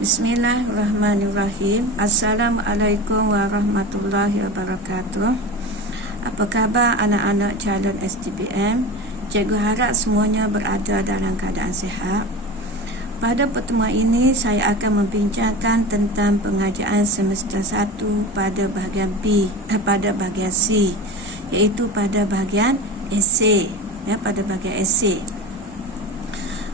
Bismillahirrahmanirrahim. Assalamualaikum warahmatullahi wabarakatuh. Apa khabar anak-anak calon STPM? Cikgu harap semuanya berada dalam keadaan sihat. Pada pertemuan ini saya akan membincangkan tentang pengajaran semester 1 pada bahagian B, pada bahagian C, iaitu pada bahagian esei, pada bahagian esei.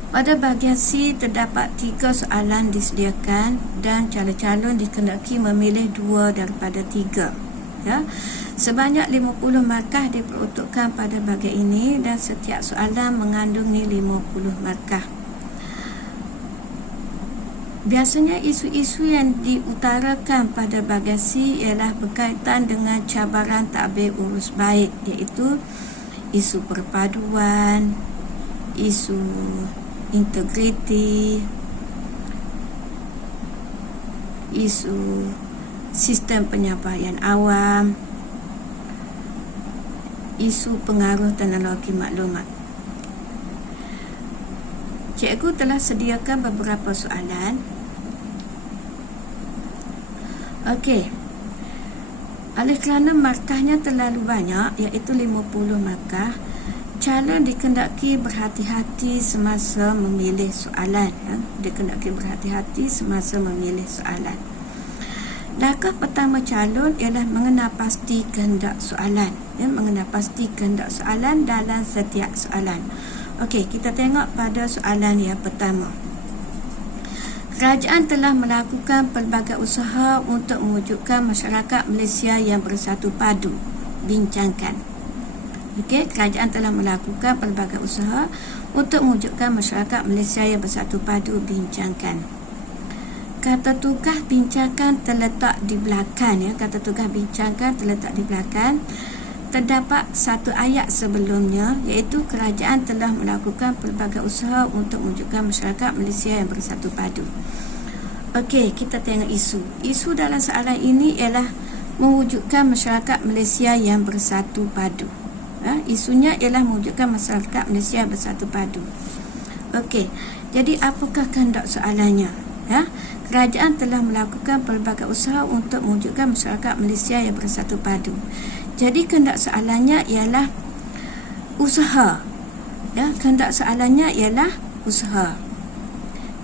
Pada bahagian C terdapat 3 soalan disediakan dan calon-calon dikehendaki memilih 2 daripada 3. Sebanyak 50 markah diperuntukkan pada bahagian ini dan setiap soalan mengandungi 50 markah. Biasanya isu-isu yang diutarakan pada bahagian C ialah berkaitan dengan cabaran takbir urus baik, iaitu isu perpaduan, isu integriti, isu sistem penyampaian awam, isu pengaruh teknologi maklumat. Cikgu telah sediakan beberapa soalan. Okey. Oleh kerana markahnya terlalu banyak, iaitu 50 markah, calon dikehendaki berhati-hati semasa memilih soalan. Dikehendaki berhati-hati semasa memilih soalan. Langkah pertama calon ialah mengenal pasti kehendak soalan. Mengenal pasti kehendak soalan dalam setiap soalan. Okey, kita tengok pada soalan yang pertama. Kerajaan telah melakukan pelbagai usaha untuk mewujudkan masyarakat Malaysia yang bersatu padu. Bincangkan. Okey, kerajaan telah melakukan pelbagai usaha untuk mewujudkan masyarakat Malaysia yang bersatu padu. Bincangkan. Kata tugas bincangkan terletak di belakang. Kata tugas bincangkan terletak di belakang. Terdapat satu ayat sebelumnya, iaitu kerajaan telah melakukan pelbagai usaha untuk mewujudkan masyarakat Malaysia yang bersatu padu. Okey, kita tengok isu. Isu dalam soalan ini ialah mewujudkan masyarakat Malaysia yang bersatu padu. Isunya ialah mewujudkan masyarakat Malaysia yang bersatu padu. Okey, jadi apakah kehendak soalannya? Kerajaan telah melakukan pelbagai usaha untuk mewujudkan masyarakat Malaysia yang bersatu padu. Jadi kehendak soalannya ialah usaha. Kehendak soalannya ialah usaha.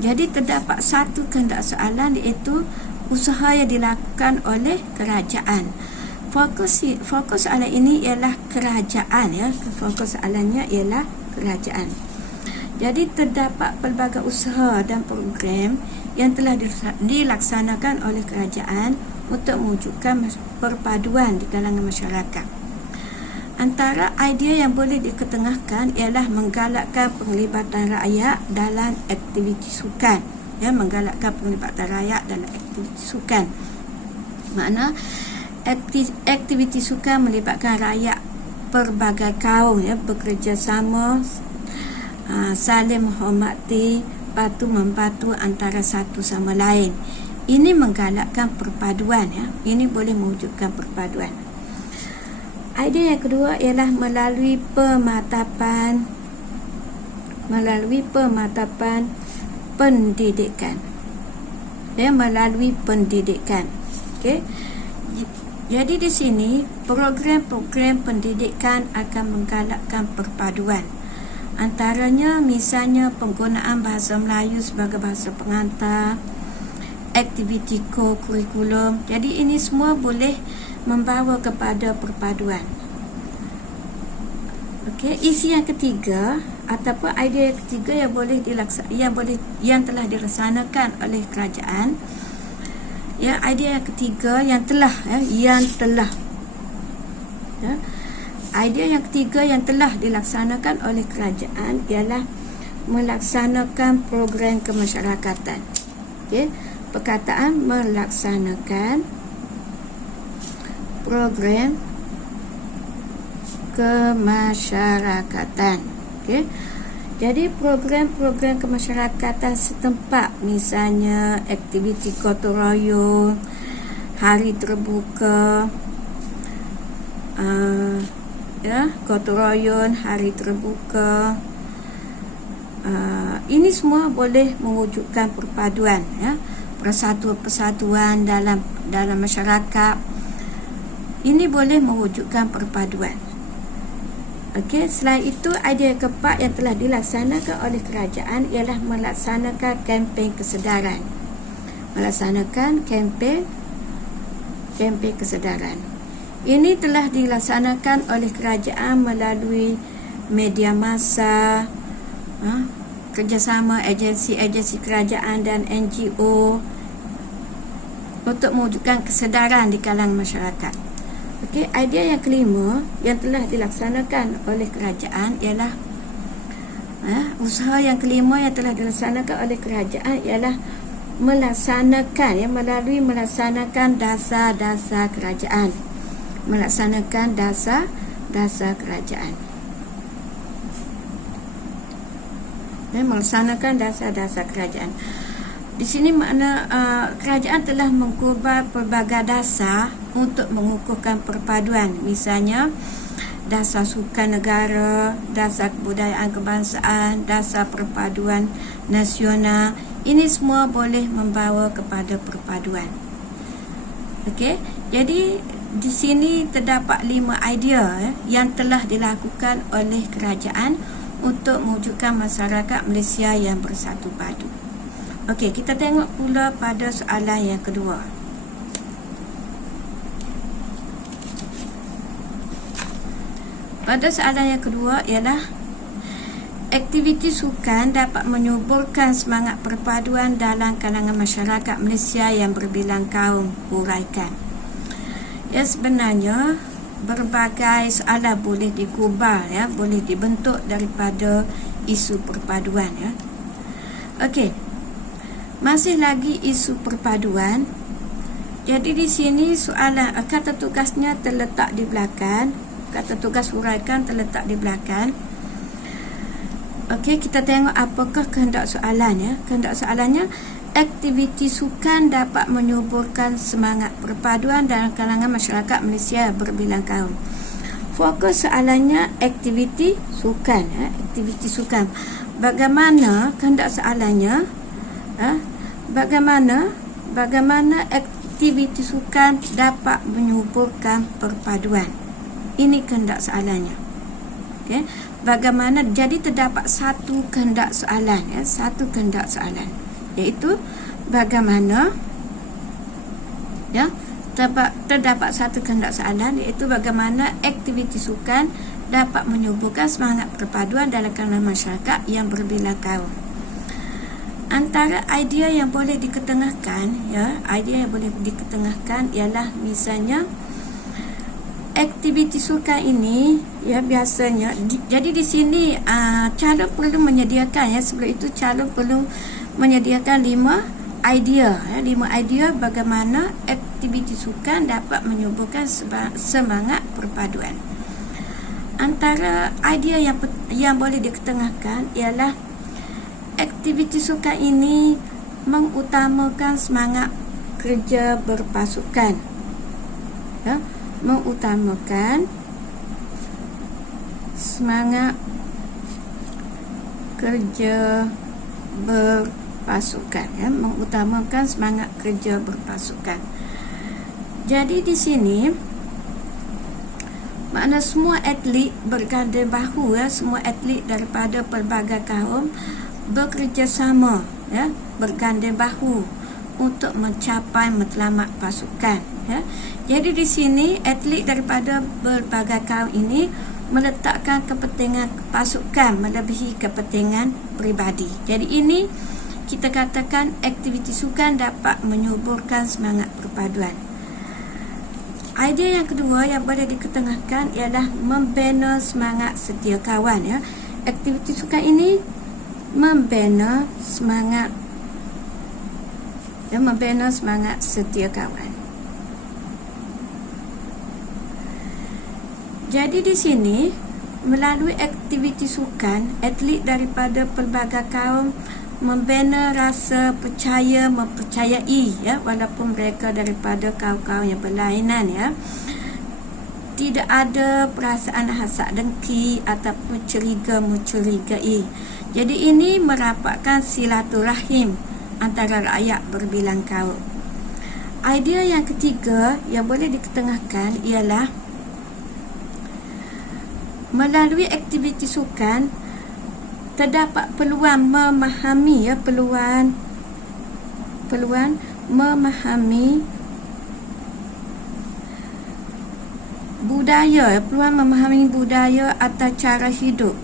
Jadi terdapat satu kehendak soalan, iaitu usaha yang dilakukan oleh kerajaan. Fokus soalan ini ialah kerajaan. Fokus soalannya ialah kerajaan. Jadi terdapat pelbagai usaha dan program yang telah dilaksanakan oleh kerajaan untuk mewujudkan perpaduan di kalangan masyarakat. Antara idea yang boleh diketengahkan ialah menggalakkan penglibatan rakyat dalam aktiviti sukan. Menggalakkan penglibatan rakyat dalam aktiviti sukan. Makna aktiviti sukan melibatkan rakyat pelbagai kaum, bekerjasama, saling menghormati, patuh-membantu antara satu sama lain. Ini menggalakkan perpaduan. Ini boleh mewujudkan perpaduan. Idea yang kedua ialah melalui pematapan pendidikan. Melalui pendidikan. Okey. Jadi di sini program-program pendidikan akan menggalakkan perpaduan. Antaranya misalnya penggunaan bahasa Melayu sebagai bahasa pengantar, aktiviti kurikulum. Jadi ini semua boleh membawa kepada perpaduan. Okey, isi yang ketiga ataupun idea yang ketiga yang telah dilaksanakan oleh kerajaan. Idea yang ketiga idea yang ketiga yang telah dilaksanakan oleh kerajaan ialah melaksanakan program kemasyarakatan. Okey, perkataan melaksanakan program kemasyarakatan. Okey. Jadi program-program kemasyarakatan setempat, misalnya aktiviti gotong royong, hari terbuka, gotong royong, hari terbuka, ini semua boleh mewujudkan perpaduan. persatuan dalam masyarakat. Ini boleh mewujudkan perpaduan. Okey, selain itu, idea keempat yang telah dilaksanakan oleh kerajaan ialah melaksanakan kempen kesedaran. Melaksanakan kempen kesedaran. Ini telah dilaksanakan oleh kerajaan melalui media massa, kerjasama agensi-agensi kerajaan dan NGO untuk mewujudkan kesedaran di kalangan masyarakat. Okey, idea yang kelima yang telah dilaksanakan oleh kerajaan ialah usaha yang kelima yang telah dilaksanakan oleh kerajaan ialah melalui melaksanakan dasar-dasar kerajaan. Melaksanakan dasar-dasar kerajaan. Melaksanakan dasar-dasar kerajaan. Di sini makna kerajaan telah mengubah pelbagai dasar untuk mengukuhkan perpaduan. Misalnya dasar sukan negara, dasar kebudayaan kebangsaan, dasar perpaduan nasional. Ini semua boleh membawa kepada perpaduan. Okey, jadi di sini terdapat 5 idea yang telah dilakukan oleh kerajaan untuk mewujudkan masyarakat Malaysia yang bersatu padu. Okey, kita tengok pula pada soalan yang kedua. Pada soalan yang kedua ialah aktiviti sukan dapat menyuburkan semangat perpaduan dalam kalangan masyarakat Malaysia yang berbilang kaum, huraikan. Ya, sebenarnya berbagai soalan boleh digubal, boleh dibentuk daripada isu perpaduan, Okey. Masih lagi isu perpaduan. Jadi di sini soalan kata tugasnya terletak di belakang. Kata tugas huraikan terletak di belakang. Okey, kita tengok apakah kehendak soalannya. Kehendak soalannya, aktiviti sukan dapat menyuburkan semangat perpaduan dalam kalangan masyarakat Malaysia berbilang kaum. Fokus soalannya aktiviti sukan, aktiviti sukan. Bagaimana kehendak soalannya? Bagaimana aktiviti sukan dapat menyuburkan perpaduan? Ini kehendak soalannya. Okey, bagaimana? Jadi terdapat satu kehendak soalan, satu kehendak soalan, iaitu bagaimana, terdapat satu kehendak soalan, iaitu bagaimana aktiviti sukan dapat menyuburkan semangat perpaduan dalam kalangan masyarakat yang berbilang kaum. Antara idea yang boleh diketengahkan, ialah misalnya aktiviti sukan ini, biasanya jadi di sini calon perlu menyediakan, sebelum itu calon perlu menyediakan 5 idea bagaimana aktiviti sukan dapat menyuburkan semangat perpaduan. Antara idea yang boleh diketengahkan ialah aktiviti sukan ini mengutamakan semangat kerja berpasukan, mengutamakan semangat kerja berpasukan, mengutamakan semangat kerja berpasukan. Jadi di sini makna semua atlet bergandeng bahu, semua atlet daripada pelbagai kaum bekerjasama, bergandeng bahu untuk mencapai matlamat pasukan. Jadi di sini atlet daripada berbagai kaum ini meletakkan kepentingan pasukan melebihi kepentingan peribadi. Jadi ini kita katakan aktiviti sukan dapat menyuburkan semangat perpaduan. Idea yang kedua yang boleh diketengahkan ialah membina semangat setia kawan. Aktiviti sukan ini membina semangat setia kawan. Jadi di sini melalui aktiviti sukan, atlet daripada pelbagai kaum membina rasa mempercayai, walaupun mereka daripada kaum-kaum yang berlainan, tidak ada perasaan hasad dengki ataupun curiga mencurigai. Jadi ini merapatkan silaturahim antara rakyat berbilang kaum. Idea yang ketiga yang boleh diketengahkan ialah melalui aktiviti sukan terdapat peluang memahami peluang memahami budaya atau cara hidup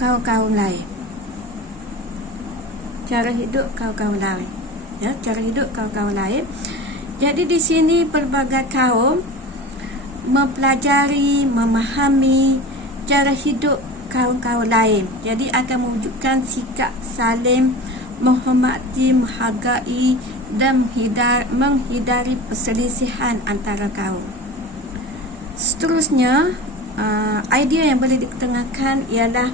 kaum-kaum lain. Cara hidup kaum-kaum lain. Jadi di sini pelbagai kaum mempelajari, memahami cara hidup kaum-kaum lain. Jadi akan mewujudkan sikap saling menghormati, menghargai dan menghindari perselisihan antara kaum. Seterusnya, idea yang boleh diketengahkan ialah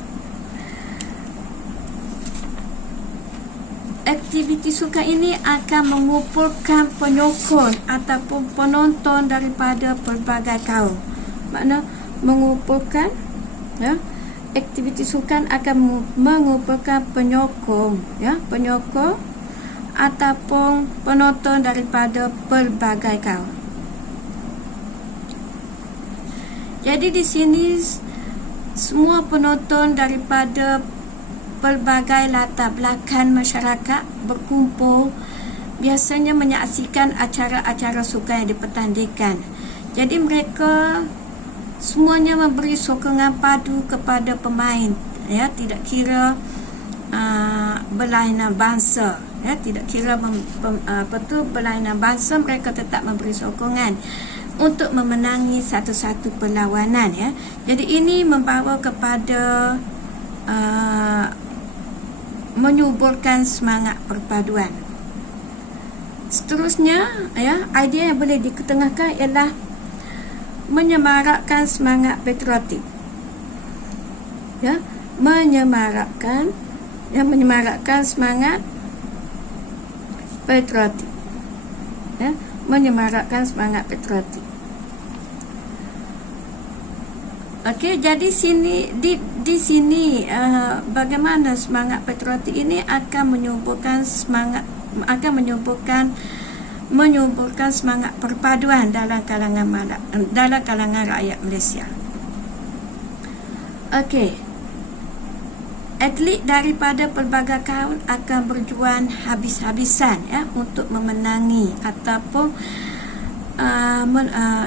aktiviti sukan ini akan mengumpulkan penyokong ataupun penonton daripada pelbagai kaum. Makna mengumpulkan, aktiviti sukan akan mengumpulkan penyokong ataupun penonton daripada pelbagai kaum. Jadi di sini semua penonton daripada pelbagai latar belakang masyarakat berkumpul, biasanya menyaksikan acara-acara sukan yang dipertandingkan. Jadi mereka semuanya memberi sokongan padu kepada pemain, tidak kira berlainan bangsa, tidak kira berlainan bangsa, mereka tetap memberi sokongan untuk memenangi satu-satu perlawanan. Jadi ini membawa kepada menyuburkan semangat perpaduan. Seterusnya, idea yang boleh diketengahkan ialah menyemarakkan semangat patriotik. Menyemarakkan semangat patriotik. Menyemarakkan semangat patriotik. Okey, jadi di sini bagaimana semangat patriotik ini akan menyuburkan semangat perpaduan dalam kalangan rakyat Malaysia. Okey. Atlet daripada pelbagai kaum akan berjuang habis-habisan untuk memenangi ataupun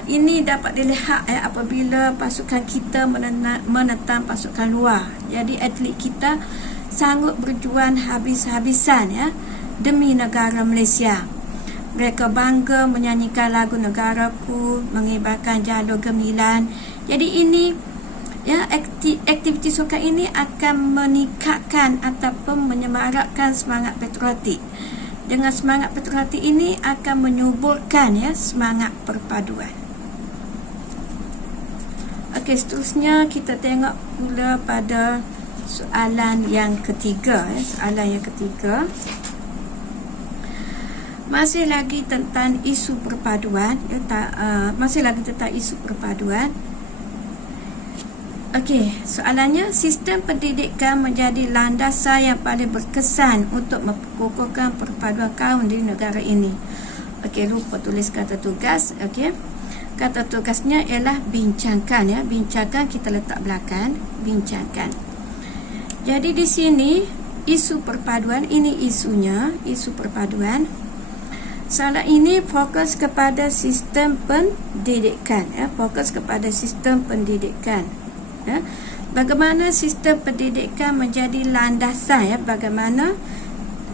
ini dapat dilihat apabila pasukan kita menentang pasukan luar. Jadi atlet kita sanggup berjuang habis-habisan demi negara Malaysia. Mereka bangga menyanyikan lagu negaraku, mengibarkan jalur gemilang. Jadi ini aktiviti sukan ini akan meningkatkan ataupun menyemarakkan semangat patriotik. Dengan semangat patriotik ini akan menyuburkan semangat perpaduan. Okey, seterusnya kita tengok pula pada soalan yang ketiga. Masih lagi tentang isu perpaduan. Okey, soalannya, sistem pendidikan menjadi landasan yang paling berkesan untuk mengukuhkan perpaduan kaum di negara ini. Okey, lupa tulis kata tugas. Okey, kata tugasnya ialah bincangkan. Bincangkan kita letak belakang, bincangkan. Jadi di sini isu perpaduan, ini isunya, isu perpaduan. Soalan ini fokus kepada sistem pendidikan, fokus kepada sistem pendidikan. Bagaimana sistem pendidikan menjadi landasan, bagaimana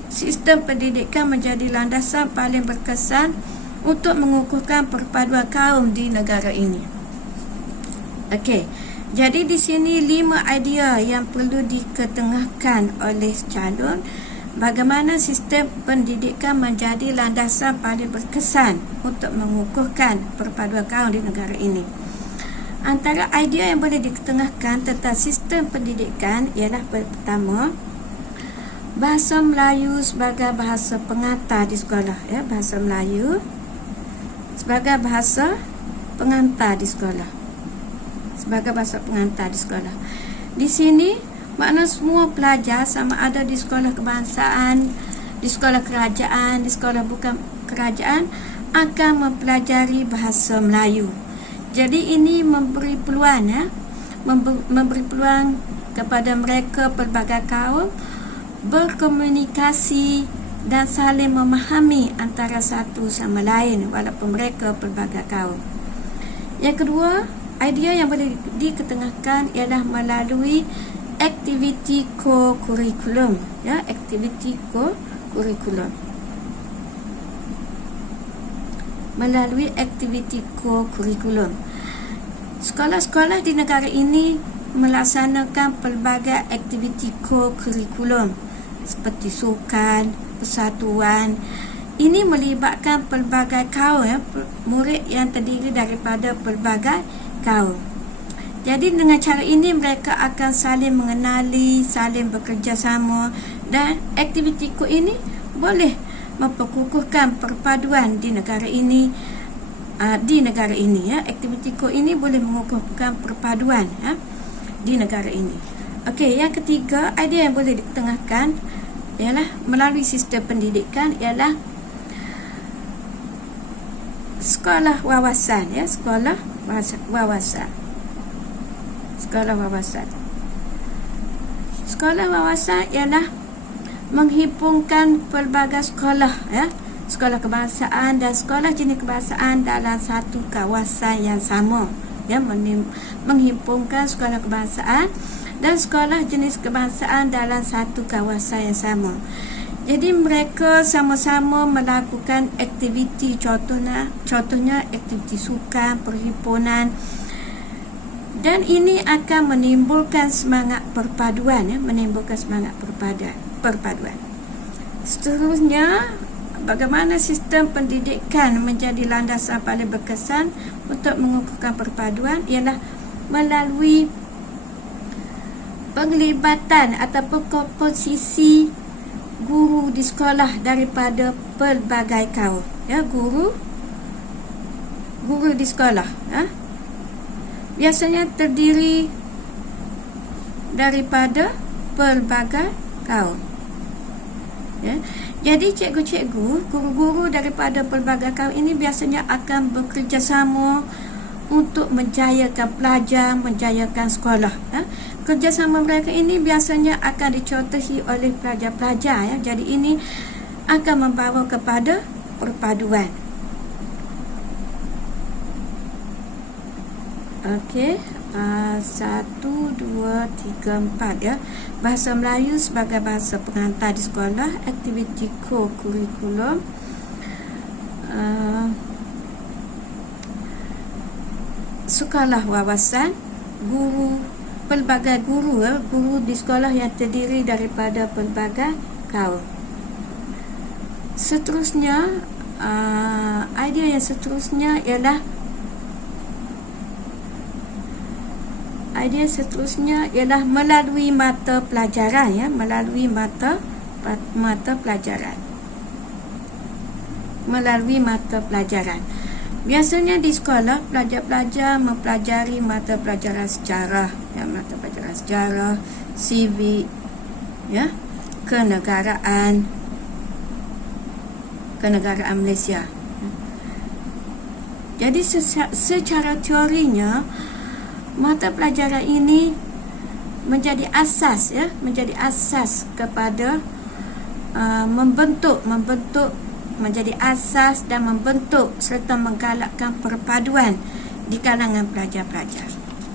sistem pendidikan menjadi landasan paling berkesan untuk mengukuhkan perpaduan kaum di negara ini. Okey, jadi di sini 5 idea yang perlu diketengahkan oleh calon. Bagaimana sistem pendidikan menjadi landasan paling berkesan untuk mengukuhkan perpaduan kaum di negara ini. Antara idea yang boleh diketengahkan tentang sistem pendidikan ialah pertama, bahasa Melayu sebagai bahasa pengantar di sekolah. Bahasa Melayu sebagai bahasa pengantar di sekolah. Di sini Makna semua pelajar sama ada di sekolah kebangsaan, di sekolah kerajaan, di sekolah bukan kerajaan akan mempelajari bahasa Melayu. Jadi ini memberi peluang memberi peluang kepada mereka pelbagai kaum berkomunikasi dan saling memahami antara satu sama lain walaupun mereka pelbagai kaum. Yang kedua, idea yang boleh diketengahkan ialah melalui aktiviti co-curriculum, aktiviti co-curriculum. Melalui aktiviti co-curriculum, sekolah-sekolah di negara ini melaksanakan pelbagai aktiviti co-curriculum seperti sukan, persatuan. Ini melibatkan pelbagai kaum, murid yang terdiri daripada pelbagai kaum. Jadi dengan cara ini mereka akan saling mengenali, saling bekerjasama, dan aktiviti ko ini boleh memperkukuhkan perpaduan di negara ini. Aktiviti ko ini boleh mengukuhkan perpaduan di negara ini. Okey, yang ketiga, idea yang boleh ditengahkan ialah melalui sistem pendidikan ialah sekolah wawasan, sekolah wawasan. Sekolah wawasan ialah menghimpunkan pelbagai sekolah, sekolah kebangsaan dan sekolah jenis kebangsaan dalam satu kawasan yang sama, menghimpunkan sekolah kebangsaan dan sekolah jenis kebangsaan dalam satu kawasan yang sama. Jadi mereka sama-sama melakukan aktiviti, contohnya aktiviti sukan, perhimpunan, dan ini akan menimbulkan semangat perpaduan, perpaduan. Seterusnya, bagaimana sistem pendidikan menjadi landasan paling berkesan untuk mengukuhkan perpaduan ialah melalui penglibatan ataupun komposisi guru di sekolah daripada pelbagai kaum. Guru di sekolah biasanya terdiri daripada pelbagai kaum. Jadi cikgu-cikgu, guru-guru daripada pelbagai kaum ini biasanya akan bekerjasama untuk menjayakan pelajar, menjayakan sekolah. Kerjasama mereka ini biasanya akan dicontohi oleh pelajar-pelajar. Jadi ini akan membawa kepada perpaduan. Okey, 1, 2, 3, 4 Bahasa Melayu sebagai bahasa pengantar di sekolah, aktiviti co-curriculum, sekolah wawasan, pelbagai guru di sekolah yang terdiri daripada pelbagai kaum. Seterusnya, idea yang seterusnya ialah melalui mata pelajaran, melalui mata pelajaran. Biasanya di sekolah pelajar-pelajar mempelajari mata pelajaran sejarah, civic, kenegaraan Malaysia. Jadi secara teorinya mata pelajaran ini menjadi asas kepada menjadi asas dan membentuk serta menggalakkan perpaduan di kalangan pelajar-pelajar.